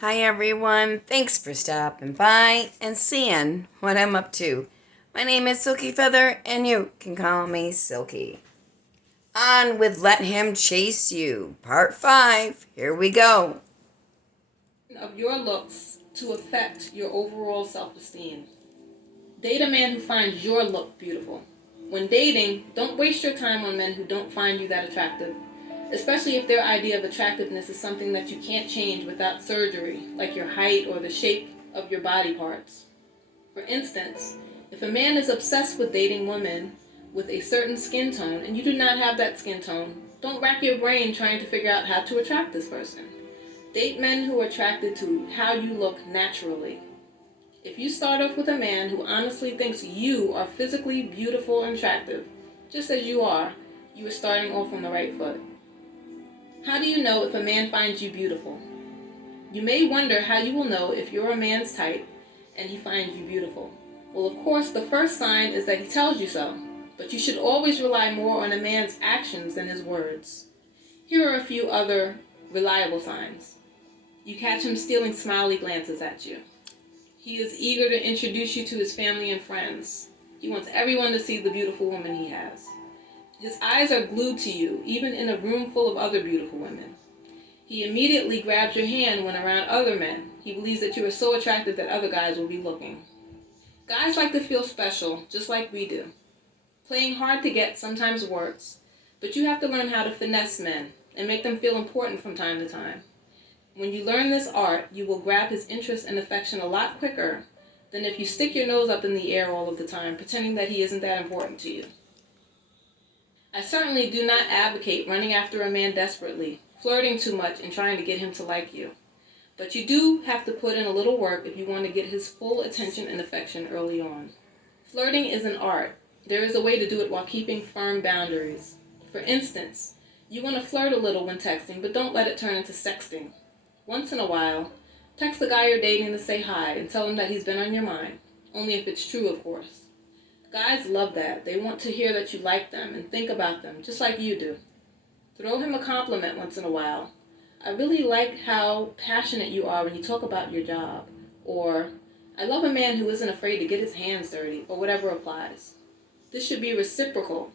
Hi everyone, thanks for stopping by and seeing what I'm up to. My name is Silkyfeather and you can call me Silky. On with Let Him Chase You, Part 5. Here we go. Of your looks to affect your overall self-esteem. Date a man who finds your look beautiful. When dating, don't waste your time on men who don't find you that attractive, especially if their idea of attractiveness is something that you can't change without surgery, like your height or the shape of your body parts. For instance, if a man is obsessed with dating women with a certain skin tone and you do not have that skin tone, don't rack your brain trying to figure out how to attract this person. Date men who are attracted to how you look naturally. If you start off with a man who honestly thinks you are physically beautiful and attractive, just as you are starting off on the right foot. How do you know if a man finds you beautiful? You may wonder how you will know if you're a man's type and he finds you beautiful. Well, of course, the first sign is that he tells you so, but you should always rely more on a man's actions than his words. Here are a few other reliable signs. You catch him stealing smiley glances at you. He is eager to introduce you to his family and friends. He wants everyone to see the beautiful woman he has. His eyes are glued to you, even in a room full of other beautiful women. He immediately grabs your hand when around other men. He believes that you are so attractive that other guys will be looking. Guys like to feel special, just like we do. Playing hard to get sometimes works, but you have to learn how to finesse men and make them feel important from time to time. When you learn this art, you will grab his interest and affection a lot quicker than if you stick your nose up in the air all of the time, pretending that he isn't that important to you. I certainly do not advocate running after a man desperately, flirting too much, and trying to get him to like you. But you do have to put in a little work if you want to get his full attention and affection early on. Flirting is an art. There is a way to do it while keeping firm boundaries. For instance, you want to flirt a little when texting, but don't let it turn into sexting. Once in a while, text the guy you're dating to say hi and tell him that he's been on your mind. Only if it's true, of course. Guys love that. They want to hear that you like them and think about them, just like you do. Throw him a compliment once in a while. I really like how passionate you are when you talk about your job. Or, I love a man who isn't afraid to get his hands dirty, or whatever applies. This should be reciprocal.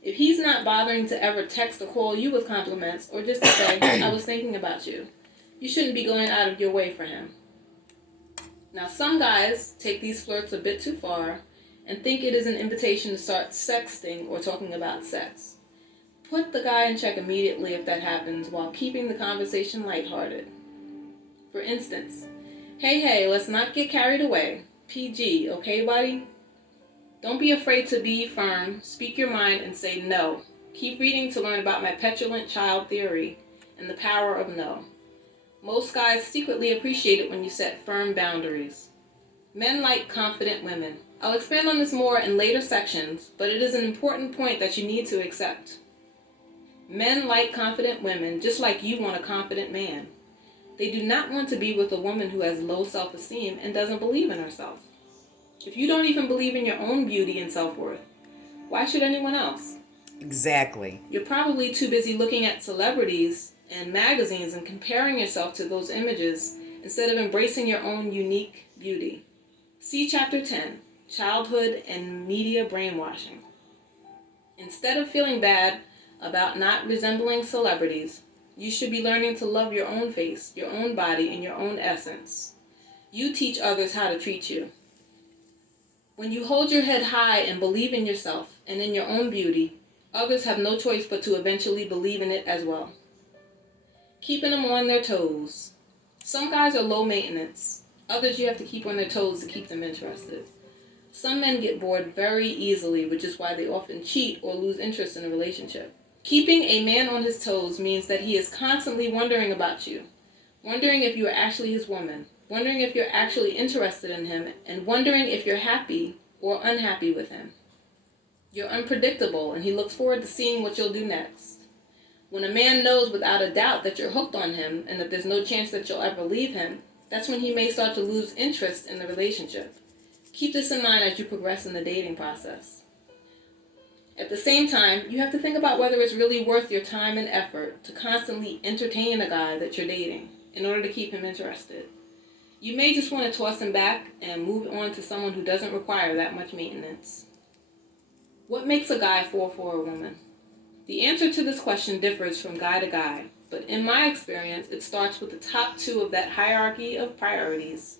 If he's not bothering to ever text or call you with compliments, or just to say, I was thinking about you, you shouldn't be going out of your way for him. Now, some guys take these flirts a bit too far and think it is an invitation to start sexting or talking about sex. Put the guy in check immediately if that happens while keeping the conversation lighthearted. For instance, hey, let's not get carried away. PG, okay, buddy? Don't be afraid to be firm, speak your mind, and say no. Keep reading to learn about my petulant child theory and the power of no. Most guys secretly appreciate it when you set firm boundaries. Men like confident women. I'll expand on this more in later sections, but it is an important point that you need to accept. Men like confident women just like you want a confident man. They do not want to be with a woman who has low self-esteem and doesn't believe in herself. If you don't even believe in your own beauty and self-worth, why should anyone else? Exactly. You're probably too busy looking at celebrities and magazines and comparing yourself to those images instead of embracing your own unique beauty. See Chapter 10, Childhood and Media Brainwashing. Instead of feeling bad about not resembling celebrities, you should be learning to love your own face, your own body, and your own essence. You teach others how to treat you. When you hold your head high and believe in yourself and in your own beauty, others have no choice but to eventually believe in it as well. Keeping them on their toes. Some guys are low maintenance. Others you have to keep on their toes to keep them interested. Some men get bored very easily, which is why they often cheat or lose interest in a relationship. Keeping a man on his toes means that he is constantly wondering about you, wondering if you are actually his woman, wondering if you're actually interested in him, and wondering if you're happy or unhappy with him. You're unpredictable, and he looks forward to seeing what you'll do next. When a man knows without a doubt that you're hooked on him and that there's no chance that you'll ever leave him, that's when he may start to lose interest in the relationship. Keep this in mind as you progress in the dating process. At the same time, you have to think about whether it's really worth your time and effort to constantly entertain a guy that you're dating. in order to keep him interested. You may just want to toss him back and move on to someone who doesn't require that much maintenance. What makes a guy fall for a woman? The answer to this question differs from guy to guy, but in my experience, it starts with the top two of that hierarchy of priorities: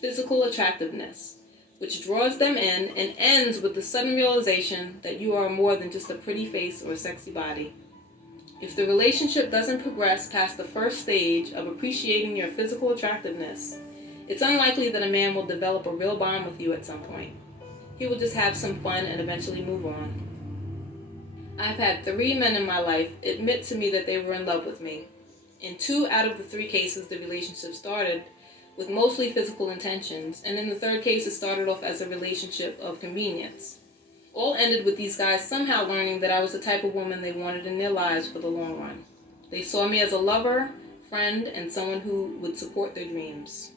physical attractiveness, which draws them in, and ends with the sudden realization that you are more than just a pretty face or a sexy body. If the relationship doesn't progress past the first stage of appreciating your physical attractiveness, it's unlikely that a man will develop a real bond with you at some point. He will just have some fun and eventually move on. I've had 3 men in my life admit to me that they were in love with me. In 2 out of the 3 cases, the relationship started with mostly physical intentions, and in the 3rd case, it started off as a relationship of convenience. All ended with these guys somehow learning that I was the type of woman they wanted in their lives for the long run. They saw me as a lover, friend, and someone who would support their dreams.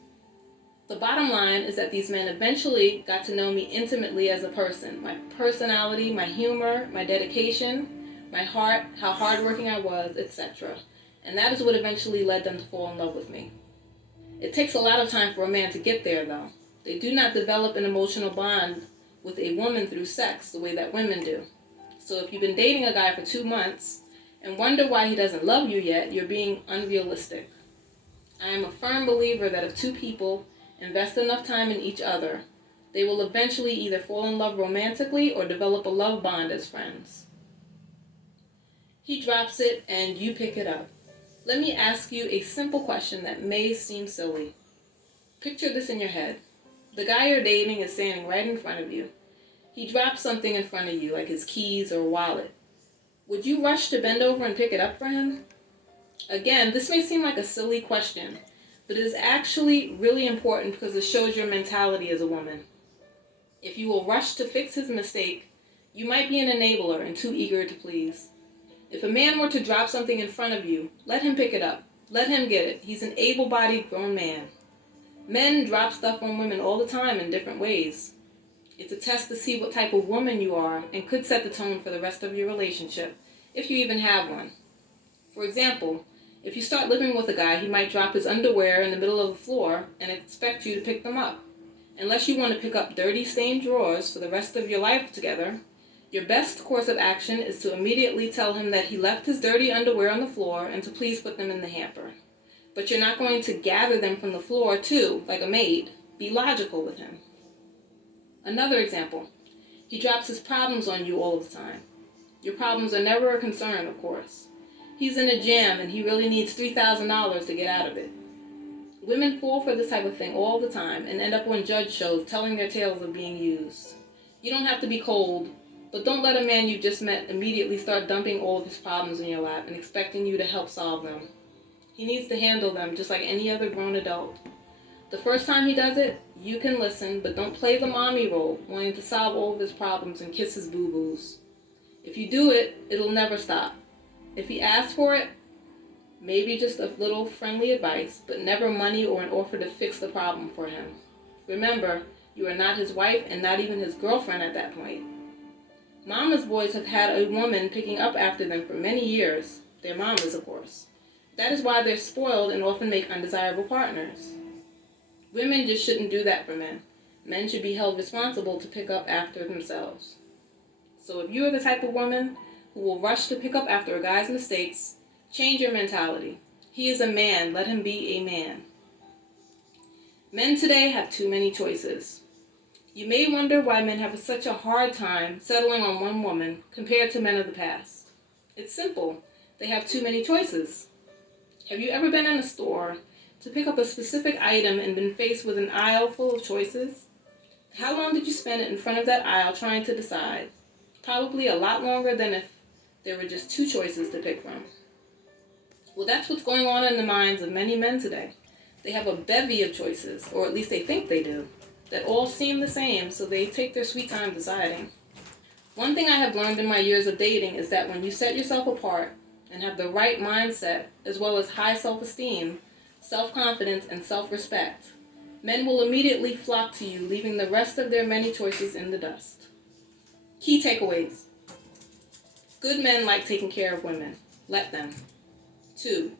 The bottom line is that these men eventually got to know me intimately as a person: my personality, my humor, my dedication, my heart, how hardworking I was, etc. And that is what eventually led them to fall in love with me. It takes a lot of time for a man to get there, though. They do not develop an emotional bond with a woman through sex the way that women do. So if you've been dating a guy for 2 months and wonder why he doesn't love you yet, you're being unrealistic. I am a firm believer that if 2 people invest enough time in each other, they will eventually either fall in love romantically or develop a love bond as friends. He drops it and you pick it up. Let me ask you a simple question that may seem silly. Picture this in your head. The guy you're dating is standing right in front of you. He drops something in front of you, like his keys or wallet. Would you rush to bend over and pick it up for him? Again, this may seem like a silly question, but it is actually really important because it shows your mentality as a woman. If you will rush to fix his mistake, you might be an enabler and too eager to please. If a man were to drop something in front of you, let him pick it up. Let him get it. He's an able-bodied grown man. Men drop stuff on women all the time in different ways. It's a test to see what type of woman you are and could set the tone for the rest of your relationship, if you even have one. For example, if you start living with a guy, he might drop his underwear in the middle of the floor and expect you to pick them up. Unless you want to pick up dirty, stained drawers for the rest of your life together, your best course of action is to immediately tell him that he left his dirty underwear on the floor and to please put them in the hamper. But you're not going to gather them from the floor too, like a maid. Be logical with him. Another example. He drops his problems on you all the time. Your problems are never a concern, of course. He's in a jam and he really needs $3,000 to get out of it. Women fall for this type of thing all the time and end up on judge shows telling their tales of being used. You don't have to be cold, but don't let a man you just met immediately start dumping all of his problems in your lap and expecting you to help solve them. He needs to handle them just like any other grown adult. The first time he does it, you can listen, but don't play the mommy role, wanting to solve all of his problems and kiss his boo-boos. If you do it, it'll never stop. If he asks for it, maybe just a little friendly advice, but never money or an offer to fix the problem for him. Remember, you are not his wife and not even his girlfriend at that point. Mama's boys have had a woman picking up after them for many years. Their mamas, of course. That is why they're spoiled and often make undesirable partners. Women just shouldn't do that for men. Men should be held responsible to pick up after themselves. So if you are the type of woman who will rush to pick up after a guy's mistakes, change your mentality. He is a man. Let him be a man. Men today have too many choices. You may wonder why men have such a hard time settling on one woman compared to men of the past. It's simple. They have too many choices. Have you ever been in a store to pick up a specific item and been faced with an aisle full of choices? How long did you spend in front of that aisle trying to decide? Probably a lot longer than if there were just 2 choices to pick from. Well, that's what's going on in the minds of many men today. They have a bevy of choices, or at least they think they do, that all seem the same, so they take their sweet time deciding. One thing I have learned in my years of dating is that when you set yourself apart and have the right mindset, as well as high self-esteem, self-confidence, and self-respect, men will immediately flock to you, leaving the rest of their many choices in the dust. Key takeaways. Good men like taking care of women. Let them. 2.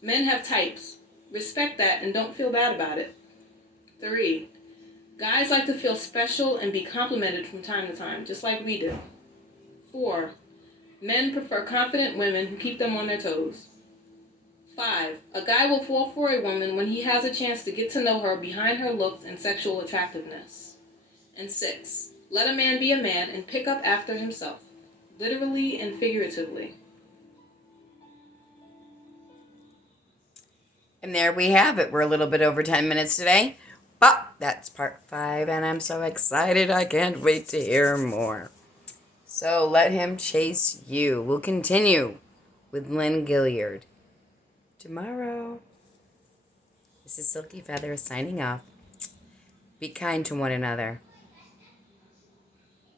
Men have types. Respect that and don't feel bad about it. 3. Guys like to feel special and be complimented from time to time, just like we do. 4. Men prefer confident women who keep them on their toes. 5. A guy will fall for a woman when he has a chance to get to know her behind her looks and sexual attractiveness. And 6. Let a man be a man and pick up after himself, literally and figuratively. And there we have it. We're a little bit over 10 minutes today, but that's part 5, and I'm so excited. I can't wait to hear more. So let him chase you. We'll continue with Lynn Gilliard tomorrow. This is Silky Feathers signing off. Be kind to one another.